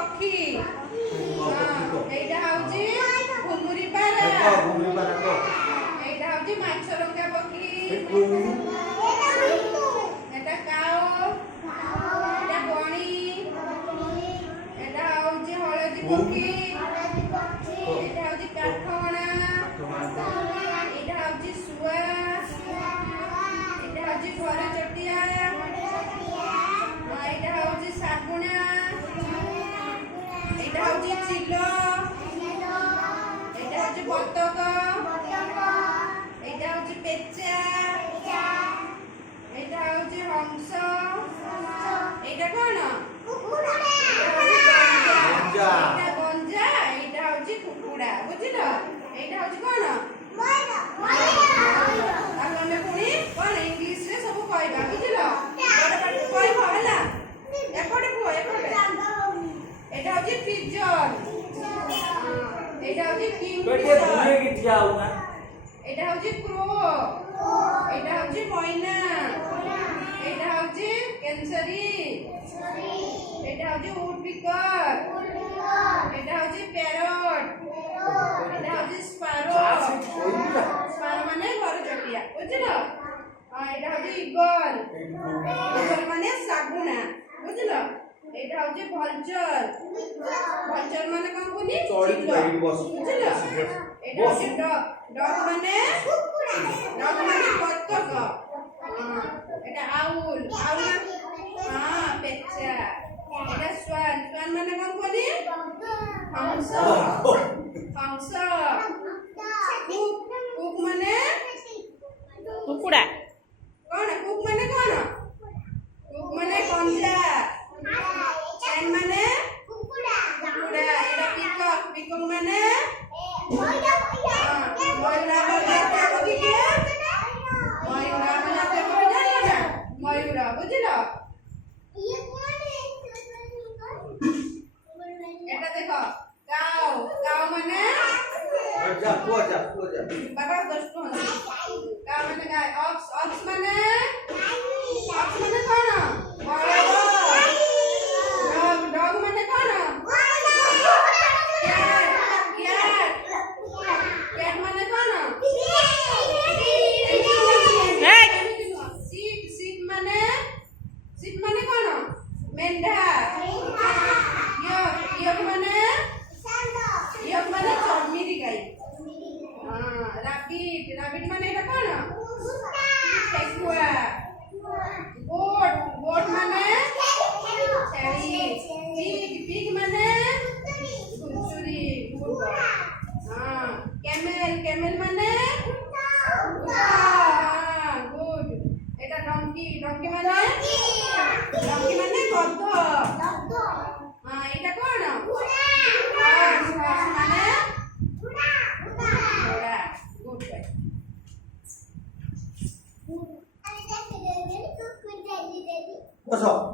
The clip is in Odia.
ପକ୍ଷୀ ଏଇଟା ହଉଛି ଘୁମୁରି ପାରା ଏଇଟା ହଉଛି ମାଛରଙ୍କା ପକ୍ଷୀ ଏଟା କାଓ ଏଟା ବଣି ଏଟା ହଉଛି ହଳଦୀ ପକ୍ଷୀ ଏଟା ହଉଛି କାଠହଣା ଏଇଟା ହଉଛି ଶୁଆ ଏଇଟା ହଉଛି ଘର ଚଟିଆ ଏଇଟା ହଉଛି ଶାଗୁଣା ଏଇଟା ହଉଛି ଚିଲ ଏଇଟା ହଉଛି ବତକ ଏଇଟା ହଉଛି ପେଚା ଏଇଟା ହଉଛି ହଂସ ଏଇଟା କଣ ଏଇଟା ଗଞ୍ଜା ଏଇଟା ହଉଛି କୁକୁଡ଼ା ବୁଝିଲ ଏଇଟା ହଉଛି କଣ ଆଉ ତମେ ପୁଣି କଣ ଇଂଲିଶରେ ସବୁ କହିବା ବୁଝିଲ କହିବ ହେଲା ଏପଟେ କୁହ ଏପଟେ ଏଇଟା ହଉଛି ପିଜନ ଏଇଟା ହଉଛି କିଙ୍ଗଫିଶର ଏଇଟା ହଉଛି କ୍ରୋ ଏଇଟା ହଉଛି ମଇନା ଏଇଟା ହଉଛି କେନସରୀ ଏଇଟା ହଉଛି ଉଡପିକର ଏଇଟା ହଉଛି ପ୍ୟାରଟ ଏଇଟା ହଉଛି ସ୍ପାରୋ ସ୍ପାରୋ ମାନେ ଘର ଚଟିଆ ବୁଝିଲ ଏଇଟା ହଉଛି ଇଗଲ ଇଗଲ ମାନେ ଶାଗୁଣା ବୁଝିଲ ଏଇଟା ହଉଛି ଭଲଚର ଭଲଚର ମାନେ କଣ କୁହନି ବୁଝିଲ ଏଇଟା ହଉଛି ଡଗ ମାନେ ବତକ ଏଇଟା ଆଉଲ ପେଚା ଏଇଟା ସ୍ୱାନ ମାନେ କଣ କୁହନି ହଂସ କୁକ୍ ମାନେ କୁକୁଡ଼ା କଣ କୁକ୍ ମାନେ କଣ କୁକ୍ ମାନେ କଞ୍ଜା ଚେନ୍ ମାନେ କୁକୁଡ଼ା ଏଇଟା ପିକକ୍ ମାନେ ମୟୂର ବୁଝିଲ এটা দেখো কাউ কাউ মানে বাবা দোস্ত কাউ মানে গাই অক্স মানে কোন ডগ মানে কোন ক্যাট মানে কোন সিপ মানে কোন মেন্ঢা ইয়ক মানে চর্মিরি গাই রাবিট মানে এটা কোন ঠেকুয়া গোট মানে ছেড়ি পিগ মানে ঘুষুরি ক্যামেল মানে গুড এটা ডঙ্কি মানে গধ এটা কোন মানে ঘোড়া গুড What's up?